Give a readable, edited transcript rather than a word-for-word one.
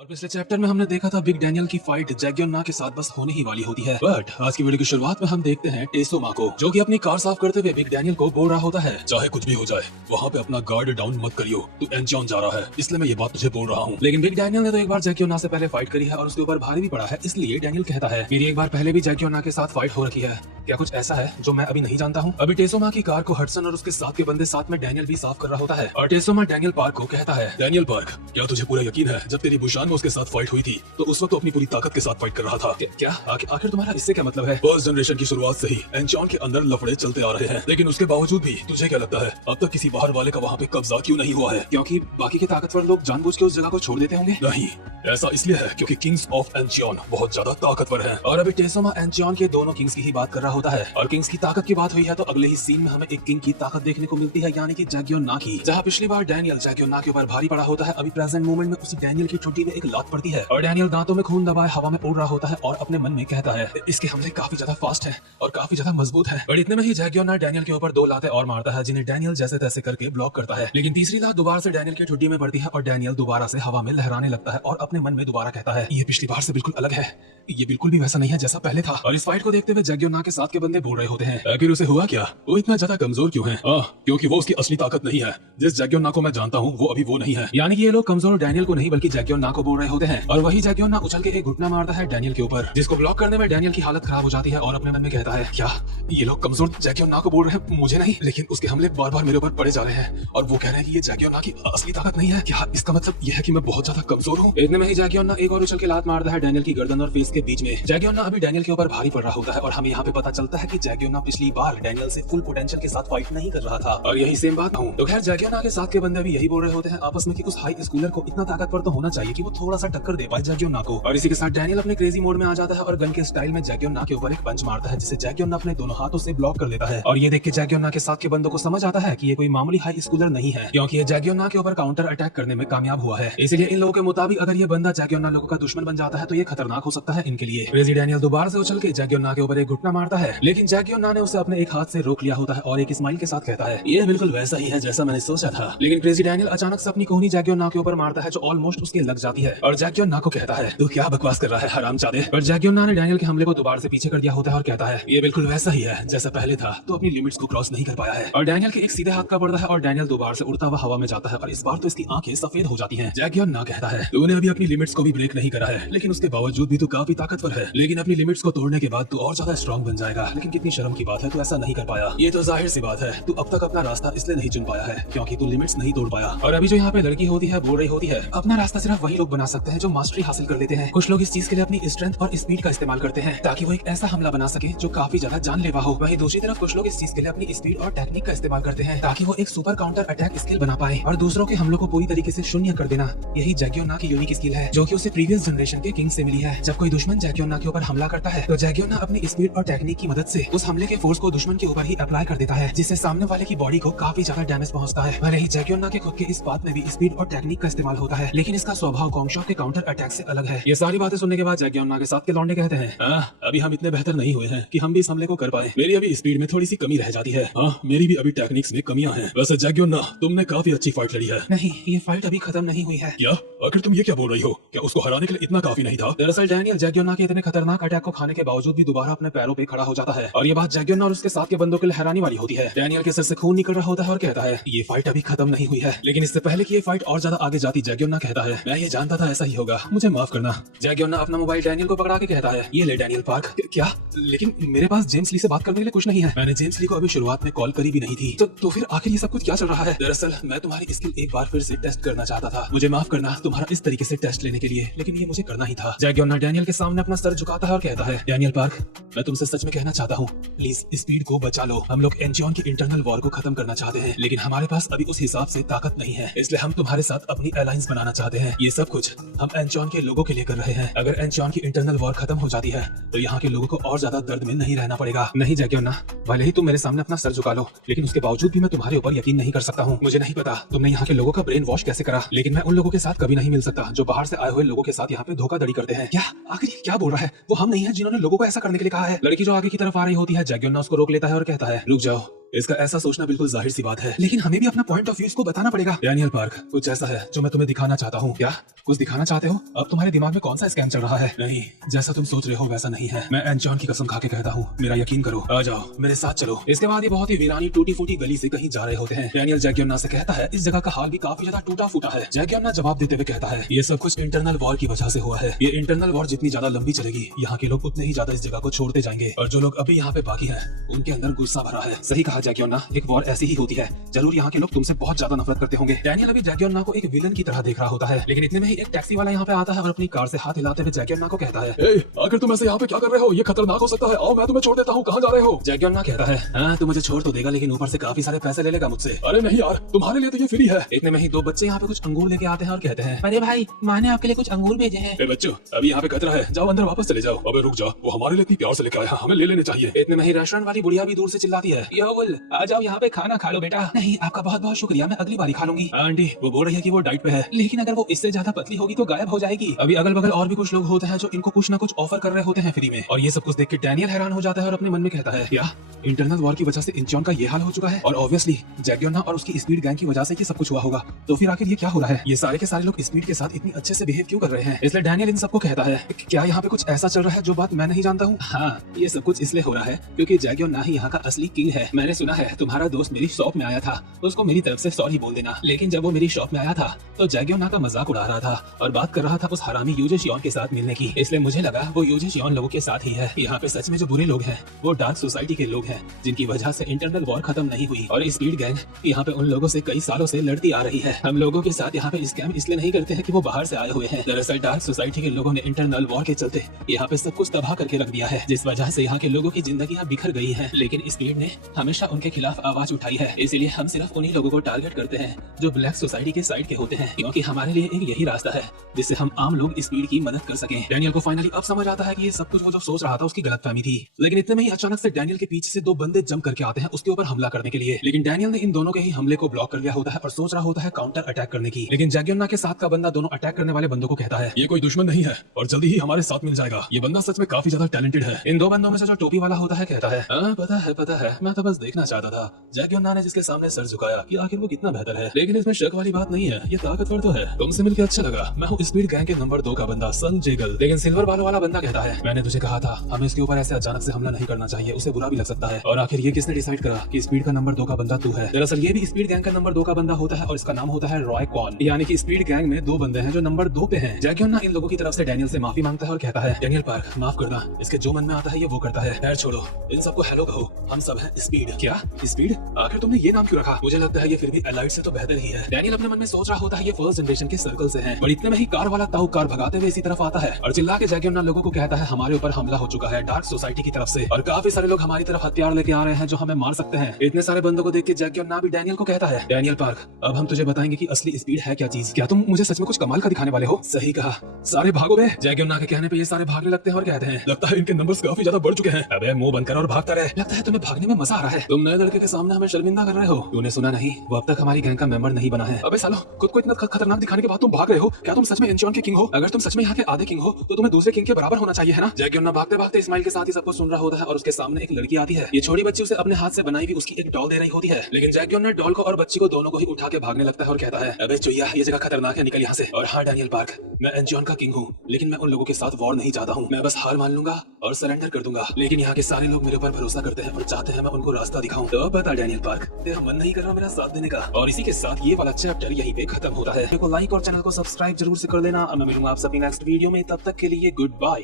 और पिछले चैप्टर में हमने देखा था बिग डैनियल की फाइट जैगियोना के साथ बस होने ही वाली होती है। बट आज की वीडियो की शुरुआत में हम देखते हैं टेसोमा को, जो कि अपनी कार साफ करते हुए बिग डैनियल को बोल रहा होता है, चाहे कुछ भी हो जाए वहाँ पे अपना गार्ड डाउन मत करियो, तू एंचियन जा रहा है इसलिए मैं ये बात तुझे बोल रहा हूँ। लेकिन बिग डैनियल ने तो एक बार जैगियोना से पहले फाइट करी है और उसके ऊपर भारी भी पड़ा है, इसलिए डैनियल कहता है मेरी एक बार पहले भी जैगियोना के साथ फाइट हो रखी है, क्या कुछ ऐसा है जो मैं अभी नहीं जानता हूँ। अभी टेसोमा की कार को हडसन और उसके साथ के बंदे साथ में डैनियल भी साफ कर रहा होता है और टेसोमा डैनियल पार्क को कहता है, डैनियल पार्क क्या तुझे पूरा यकीन है जब तेरी बुशान में उसके साथ फाइट हुई थी तो उस वक्त तो अपनी पूरी ताकत के साथ फाइट कर रहा था। क्या आखिर तुम्हारा इससे क्या मतलब है? फर्स्ट जनरेशन की शुरुआत से ही एंचियन के अंदर लफड़े चलते आ रहे हैं, लेकिन उसके बावजूद भी तुझे क्या लगता है अब तक किसी बाहर वाले का वहाँ पे कब्जा क्यों नहीं हुआ है? क्योंकि बाकी के ताकतवर लोग जानबूझ के उस जगह को छोड़ देते होंगे? नहीं, ऐसा इसलिए है क्योंकि किंग्स ऑफ एंचियन बहुत ज्यादा ताकतवर हैं। और अभी टेसोमा एंचियन के दोनों किंग्स की ही बात कर रहा होता है और किंग्स की ताकत की बात हुई है तो अगले ही सीन में हमें एक किंग की ताकत देखने को मिलती है, यानी कि जैगियोना की। जहाँ पिछली बार डैनियल जैगियोना के ऊपर भारी पड़ा होता है, अभी प्रेजेंट मोमेंट में उसी डैनियल की ठुड्डी में एक लात पड़ती है और डैनियल दांतों में खून दबाए हवा में उड़ रहा होता है और अपने मन में कहता है इसके हमले काफी ज्यादा फास्ट है और काफी ज्यादा मजबूत है। और इतने में ही जैगियोना डैनियल के ऊपर 2 लातें और मारता है जिन्हें डैनियल जैसे तैसे करके ब्लॉक करता है, लेकिन तीसरी लात दोबारा से डैनियल की ठुड्डी में पड़ती है और डैनियल दोबारा से हवा में लहराने लगता है और अपने मन में दोबारा कहता है ये पिछली बार से बिल्कुल अलग है, ये बिल्कुल भी वैसा नहीं है जैसा पहले था। और इस फाइट को देखते हुए जैगियोना के साथ के बंदे बोल रहे होते हैं आखिर उसे हुआ क्या, वो इतना ज्यादा कमजोर क्यों है? क्योंकि वो उसकी असली ताकत नहीं है, जिस जैगियोना को मैं जानता हूँ वो अभी वो नहीं है। यानी कि ये लोग कमजोर डैनियल को नहीं बल्कि जैगियोना को बोल रहे होते हैं और वही जैगियोना उछल के एक घुटना मारता है डैनियल के ऊपर, जिसको ब्लॉक करने में डैनियल की हालत खराब हो जाती है और अपने मन में कहता है क्या ये लोग कमजोर जैगियोना को बोल रहे हैं, मुझे नहीं। लेकिन उसके हमले बार बार मेरे ऊपर पड़े जा रहे हैं और वो कह रहे हैं कि ये जैगियोना की असली ताकत नहीं है, क्या इसका मतलब ये है कि मैं बहुत ज्यादा कमजोर हूँ? इतने में ही जैगियोना एक और उछल के लात मारता है डैनियल की गर्दन और फेस के बीच में। जैगियोना अभी डैनियल के ऊपर भारी पड़ रहा होता है और हमें यहाँ पे पता चलता है कि जैगियोना पिछली बार डैनियल से फुल पोटेंशियल के साथ फाइट नहीं कर रहा था और यही सेम बात हूँ। तो खैर जैगियोना के साथ के बंदे भी यही बोल रहे होते हैं आपस में कि उस हाई स्कूलर को इतना ताकतवर तो होना चाहिए कि वो थोड़ा सा टक्कर दे पाए जैगियोना को। और इसी के साथ डैनियल अपने क्रेजी मोड में आ जाता है और गन के स्टाइल में जैगियोना के ऊपर एक पंच मारता है जिसे जैगियोना अपने दोनों हाथों से ब्लॉक कर लेता है। और ये देख के जैगियोना के साथ के बंदों को समझ आता है कि ये कोई मामूली हाई स्कूलर नहीं है, क्योंकि ये जैगियोना के ऊपर काउंटर अटैक करने में कामयाब हुआ है। इसीलिए इन लोगों के मुताबिक अगर ये बंदा जैगियोना लोगों का दुश्मन बन जाता है तो ये खतरनाक हो सकता है इनके लिए। क्रेजी डैनियल दोबारा से उछल के जैगियोना के ऊपर एक घुटना मारता है, लेकिन जैगियोना ने उसे अपने एक हाथ से रोक लिया होता है और एक स्माइल के साथ कहता है ये बिल्कुल वैसा ही है जैसा मैंने सोचा था। लेकिन क्रेजी डैनियल अचानक से अपनी कोहनी जैगियोना के ऊपर मारता है जो ऑलमोस्ट उसके लग जाती है और जैगियोना को कहता है तू क्या बकवास कर रहा है हरामजादे। पर जैगियोना ने डैनियल के हमले को दोबारा से पीछे कर दिया होता है और कहता है ये बिल्कुल वैसा ही है जैसा पहले था, तो अपनी लिमिट्स को क्रॉस नहीं कर पाया है। और डैनियल के एक सीधे हाथ का पड़ता है और डैनियल दोबारा से उड़ता हुआ हवा में जाता है और इस बार तो इसकी आंखें सफेद हो जाती हैं। जैगियोना कहता है तूने अभी अपनी लिमिट्स को भी ब्रेक नहीं करा है, लेकिन उसके बावजूद भी तू काफी ताकतवर है, लेकिन अपनी लिमिट्स को तोड़ने के बाद तू और ज्यादा स्ट्रॉन्ग बन जाएगा। लेकिन कितनी शर्म की बात है तू ऐसा नहीं कर पाया, ये तो जाहिर सी बात है तू अब तक अपना रास्ता इसलिए नहीं चुन पाया है क्योंकि तू लिमिट्स नहीं तोड़ पाया। और अभी जो यहाँ पे लड़की होती है बोल रही होती है अपना रास्ता सिर्फ वही लोग बना सकते हैं जो मास्टरी हासिल कर लेते हैं। कुछ लोग इस चीज के लिए अपनी स्ट्रेंथ और स्पीड का इस्तेमाल करते हैं ताकि वो एक ऐसा हमला बना सके जो काफी ज्यादा जानलेवा हो। वहीं दूसरी तरफ कुछ लोग इस चीज के लिए अपनी स्पीड और टेक्निक का इस्तेमाल करते हैं ताकि वो एक सुपर काउंटर अटैक स्किल बना पाए और दूसरों के हमलों को पूरी तरीके से शून्य कर देना। यही जैगियोना की यूनिक स्किल है जो कि उसे प्रीवियस जनरेशन के किंग से मिली है। जब कोई दुश्मन जैगियोना के ऊपर हमला करता है तो जैगियोना अपनी स्पीड और टेक्निक की मदद से उस हमले के फोर्स को दुश्मन के ऊपर ही अप्लाई कर देता है, जिससे सामने वाले की बॉडी को काफी ज्यादा डैमेज पहुंचता है। भले ही जैगियोना के खुद के इस बात में भी स्पीड और टेक्निक का इस्तेमाल होता है, लेकिन इसका स्वभाव कॉन्गशॉ के काउंटर अटैक से अलग है। ये सारी बातें सुनने के बाद जैगियोना के साथ के लौंडे कहते हैं अभी हम इतने बेहतर नहीं हुए हैं कि हम भी इस हमले को कर पाए, मेरी अभी स्पीड में थोड़ी सी कमी रह जाती है। मेरी भी अभी टेक्निक्स में कमियां हैं। वैसे जैगियोना तुमने काफी अच्छी फाइट लड़ी है। नहीं, ये फाइट अभी खत्म नहीं हुई है। क्या आखिर तुम ये क्या बोल रही हो? क्या उसको हराने के लिए इतना काफी नहीं था? दरअसल डैनियल जैगियोना के इतने खतरनाक अटैक को खाने के बावजूद भी दोबारा अपने पैरों पे खड़ा हो जाता है और ये बात जैगियोना और उसके साथ के बंदों के लिए हैरानी वाली होती है। डैनियल के सर से खून निकल रहा होता है और कहता है ये फाइट अभी खत्म नहीं हुई है, लेकिन इससे पहले कि ये फाइट और ज्यादा आगे जाती जैगियोना कहता है मैं ये जानता था ऐसा ही होगा, मुझे माफ करना। जैगियोना अपना मोबाइल डैनियल को पकड़ा के कहता है ये ले डैनियल पार्क। क्या? लेकिन मेरे पास जेम्स ली से बात करने के लिए कुछ नहीं है, मैंने जेम्स ली को अभी शुरुआत में कॉल करी भी नहीं थी। तो फिर आखिर ये सब कुछ क्या चल रहा है? दरअसल मैं तुम्हारी स्किल एक बार फिर से टेस्ट करना चाहता था, मुझे माफ करना तुम्हारा इस तरीके से टेस्ट लेने के लिए, लेकिन ये मुझे करना ही था। जैगियोना डैनियल के सामने अपना सर झुकाता है और कहता है डैनियल पार्क मैं तुमसे सच में कहना चाहता हूँ प्लीज स्पीड को बचा लो। हम लोग एंचियन की इंटरनल वॉर को खत्म करना चाहते हैं, लेकिन हमारे पास अभी उस हिसाब से ताकत नहीं है, इसलिए हम तुम्हारे साथ अपनी अलायंस बनाना चाहते हैं। ये सब कुछ हम एंचियन के लोगों के लिए कर रहे हैं। अगर एंचियन की इंटरनल वॉर खत्म हो जाती है तो यहाँ के लोगों को और ज्यादा दर्द में नहीं रहना पड़ेगा। नहीं जैगियोना, भले ही तुम मेरे सामने अपना सर झुका लो, लेकिन उसके बावजूद भी मैं तुम्हारे ऊपर यकीन नहीं कर सकता हूँ। मुझे नहीं पता तुमने यहाँ के लोगों का ब्रेन वॉश कैसे करा, लेकिन मैं उन लोगों के साथ कभी नहीं मिल सकता जो बाहर से आए हुए लोगों के साथ यहाँ पे धोखाधड़ी करते हैं। क्या आखिर क्या बोल रहा है? वो हम नहीं है जिन्होंने लोगों को ऐसा करने के लिए कहा है। लड़की जो आगे की तरफ आ रही होती है जैगियोना उसको रोक लेता है और कहता है रुक जाओ, इसका ऐसा सोचना बिल्कुल जाहिर सी बात है, लेकिन हमें भी अपना पॉइंट ऑफ व्यू इसको बताना पड़ेगा। डैनियल पार्क, कुछ ऐसा है जो मैं तुम्हें दिखाना चाहता हूँ। क्या कुछ दिखाना चाहते हो? अब तुम्हारे दिमाग में कौन सा स्कैम चल रहा है? नहीं, जैसा तुम सोच रहे हो वैसा नहीं है। मैं एनचॉन की कसम खा के कहता हूँ, मेरा यकीन करो। आ जाओ मेरे साथ चलो। इसके बाद ये बहुत ही वीरानी टूटी फूटी गली से कहीं जा रहे होते हैं। डैनियल जैगियोना से कहता है इस जगह का हाल भी काफी ज्यादा टूटा फूटा है। जैगियोना जवाब देते हुए कहता है ये सब कुछ इंटरनल वॉर की वजह से हुआ है। ये इंटरनल वॉर जितनी ज्यादा लंबी चलेगी, यहाँ के लोग उतने ही ज्यादा इस जगह को छोड़ते जाएंगे, और जो लोग अभी यहाँ पे बाकी हैं उनके अंदर गुस्सा भरा है। सही कहा जैगियोना, एक वॉर ऐसी ही होती है। जरूर यहाँ के लोग तुमसे बहुत ज्यादा नफरत करते होंगे। डैनियल अभी जैगियोना को एक विलन की तरह देख रहा होता है, लेकिन इतने में ही एक टैक्सी वाला यहाँ पे आता है और अपनी कार से हाथ हिलाते हुए जैगियोना को कहता है आखिर तुम ऐसे यहाँ पे क्या कर रहे हो? ये खतरनाक हो सकता है। आओ मैं तुम्हें छोड़ देता हूँ। कहाँ जा रहे हो? जैगियोना कहता है हाँ तू मुझे छोड़ तो देगा, लेकिन ऊपर से काफी सारे पैसे ले लेगा मुझसे। अरे नहीं यार, तुम्हारे लिए तो ये फ्री है। इतने में ही दो बच्चे यहाँ पे कुछ अंगूर लेके आते हैं और कहते हैं अरे भाई, माँ ने आपके लिए कुछ अंगूर भेजे हैं। बच्चों अभी यहाँ पे खतरा है, जाओ अंदर वापस चले जाओ। अबे रुक जा, वो हमारे लिए इतनी प्यार से लेके आया, हमें ले लेने चाहिए। इतने में ही रेस्टोरेंट वाली बुढ़िया भी दूर से चिल्लाती है यो बुल, आ जाओ यहाँ पे खाना खा लो बेटा। नहीं आपका बहुत बहुत शुक्रिया, मैं अगली बारी खा लूंगी। आंटी वो बोल रही है कि वो डाइट पे है, लेकिन अगर वो इससे ज्यादा पतली होगी तो गायब हो जाएगी। अभी अगल बगल और भी कुछ लोग होते हैं जो इनको कुछ ना कुछ ऑफर कर रहे होते हैं फ्री में, और ये सब कुछ देख के डैनियल हैरान हो जाता है और अपने मन में कहता है क्या इंटरनल वॉर की वजह से इंचॉन का ये हाल हो चुका है, और ऑब्वियसली जैगियोना और उसकी स्पीड गैंग की वजह से ये सब कुछ हुआ होगा। तो फिर आखिर ये क्या हो रहा है? ये सारे के सारे लोग स्पीड के साथ इतनी अच्छे से बिहेव क्यों कर रहे हैं? इसलिए डैनियल इन सबको कहता है क्या यहाँ पे कुछ ऐसा चल रहा है जो बात मैं नहीं जानता हूँ? हाँ, ये सब कुछ इसलिए हो रहा है क्योंकि जैगियोना ही यहाँ का असली किंग है। मैंने सुना है तुम्हारा दोस्त मेरी शॉप में आया था, उसको मेरी तरफ से सॉरी बोल देना। लेकिन जब वो मेरी शॉप में आया था तो जैगियोना का मजाक उड़ा रहा था और बात कर रहा था उस हरामी यूजे शियोन के साथ मिलने की, इसलिए मुझे लगा वो यूजे शियोन लोगों के साथ ही है। यहाँ पे सच में जो बुरे लोग हैं वो डार्क सोसाइटी के लोग हैं, जिनकी वजह से इंटरनल वॉर खत्म नहीं हुई, और स्पीड गैंग यहाँ पे उन लोगों से कई सालों से लड़ती आ रही है। हम लोगों के साथ यहाँ पे स्कैम इसलिए नहीं करते हैं कि वो बाहर से आए हुए हैं। दरअसल डार्क सोसाइटी के लोगों ने इंटरनल वॉर के चलते यहाँ पे सब कुछ तबाह करके रख दिया है, जिस वजह से यहाँ के लोगों की जिंदगियाँ बिखर गई है। लेकिन स्पीड ने हमेशा उनके खिलाफ आवाज उठाई है, इसीलिए हम सिर्फ उन्हीं लोगों को टारगेट करते हैं जो ब्लैक सोसाइटी के साइड के होते हैं, क्योंकि हमारे लिए एक यही रास्ता है जिससे हम आम लोग स्पीड की मदद कर सकें। डैनियल को फाइनली अब समझ आता है कि ये सब कुछ वो जो सोच रहा था उसकी गलतफहमी थी। लेकिन इतने में ही अचानक से डैनियल के पीछे से दो बंदे जंप करके आते हैं उसके ऊपर हमला करने के लिए, लेकिन डैनियल ने इन दोनों के ही हमले को ब्लॉक कर लिया होता है और सोच रहा होता है काउंटर अटैक करने की। लेकिन जैगियोना के साथ का बंदा दोनों अटैक करने वाले बंदों को कहता है ये कोई दुश्मन नहीं है और जल्दी ही हमारे साथ मिल जाएगा। ये बंदा सच में काफी ज्यादा टैलेंटेड है। इन दो बंदों में से जो टोपी वाला होता है कहता है पता है, मैं तो बस देखना चाहता था। जैगियोना ने जिसके सामने सर झुकाया कि आखिर वो कितना बेहतर है, लेकिन इसमें शक वाली बात नहीं है, ये ताकतवर तो है। तुमसे मिलकर अच्छा लगा, मैं हूँ स्पीड गैंग के नंबर 2 का बंदा सन जेगल। लेकिन सिल्वर बालों वाला बंदा कहता है मैंने तुझे कहा था हमें इसके ऊपर ऐसे अचानक से हमला नहीं करना चाहिए, उसे बुरा भी लग सकता है। और आखिर ये किसने डिसाइड करा कि स्पीड का नंबर 2 का बंदा तू है? दरअसल ये भी स्पीड गैंग का नंबर 2 का बंदा होता है और इसका नाम होता है रॉय कॉन। यानी कि स्पीड गैंग में 2 बंदे हैं जो नंबर 2 पे हैं। जैगियोना इन लोगों की तरफ से डैनियल से माफी मांगता है और कहता है डैनियल पार्क माफ करना, इसके जो मन में आता है ये वो करता है। खैर छोड़ो, इन सबको हेलो कहो, हम सब हैं स्पीड। क्या स्पीड? आखिर तुमने ये नाम क्यों रखा? मुझे लगता है ये फिर भी एलाइट से तो बेहतर ही है। डैनियल अपने मन में सोच रहा होता है ये फर्स्ट जनरेशन के सर्कल से हैं। और इतने में ही कार वाला ताऊ कार भगाते हुए इसी तरफ आता है और चिल्ला के जैगियोना लोगों को कहता है हमारे ऊपर हमला हो चुका है डार्क सोसाइटी की तरफ से, और काफी सारे लोग हमारी तरफ हथियार लेके आ रहे हैं जो हमें मार सकते हैं। इतने सारे बंदों को देख के जैगियोना भी डैनियल को कहता है डैनियल पार्क अब हम तुझे बताएंगे कि असली स्पीड है क्या चीज। क्या तुम मुझे सच में कुछ कमाल का दिखाने वाले हो? सही कहा, सारे भागो बे। जैगियोना के कहने पे ये सारे भागने लगते हैं और कहते हैं लगता है इनके नंबर्स काफी ज्यादा बढ़ चुके हैं। अबे मुंह बंद कर और भागता रहे, लगता है तुम्हें भागने में मजा आ रहा है। तुम नए लड़के के सामने हमें शर्मिंदा कर रहे हो। तूने सुना नहीं, वो अब तक हमारी गैंग का मेंबर नहीं बना है। अबे सालो, खुद को इतना खतरनाक दिखाने के बाद तुम भाग रहे हो? क्या तुम सच में इंचॉन के किंग हो? अगर तुम सच में यहाँ के आधे किंग हो तो तुम्हें दूसरे किंग के बराबर होना चाहिए है ना? जैगियोना भागते भागते इस्माइल के साथ ही सबको सुन रहा होता है और उसके सामने एक लड़की आती है। ये छोटी बच्ची उसे अपने हाथ से बनाई हुई उसकी एक डॉल दे रही होती है, लेकिन जैगियोना डॉल को और बच्ची को दोनों को ही उठा के भागने लगता है और कहता है अबे चुईया, ये जगह खतरनाक है, निकल यहाँ से। और हाँ डैनियल पार्क, मैं एंजियोन का किंग हूँ, लेकिन मैं उन लोगों के साथ वॉर नहीं चाहता हूँ। मैं बस हार मान लूंगा और सरेंडर कर दूंगा, लेकिन यहाँ के सारे लोग मेरे ऊपर भरोसा करते हैं और चाहते हैं मैं उनको रास्ता दिखाऊं। तो अब बता डैनियल पार्क, तेरा मन नहीं कर रहा मेरा साथ देने का? और इसी के साथ ये वाला चैप्टर यहीं पे खत्म होता है। लाइक और चैनल को सब्सक्राइब जरूर से कर देना और मैं मिलूंगा आप सभी नेक्स्ट वीडियो में। तब तक के लिए गुड बाय।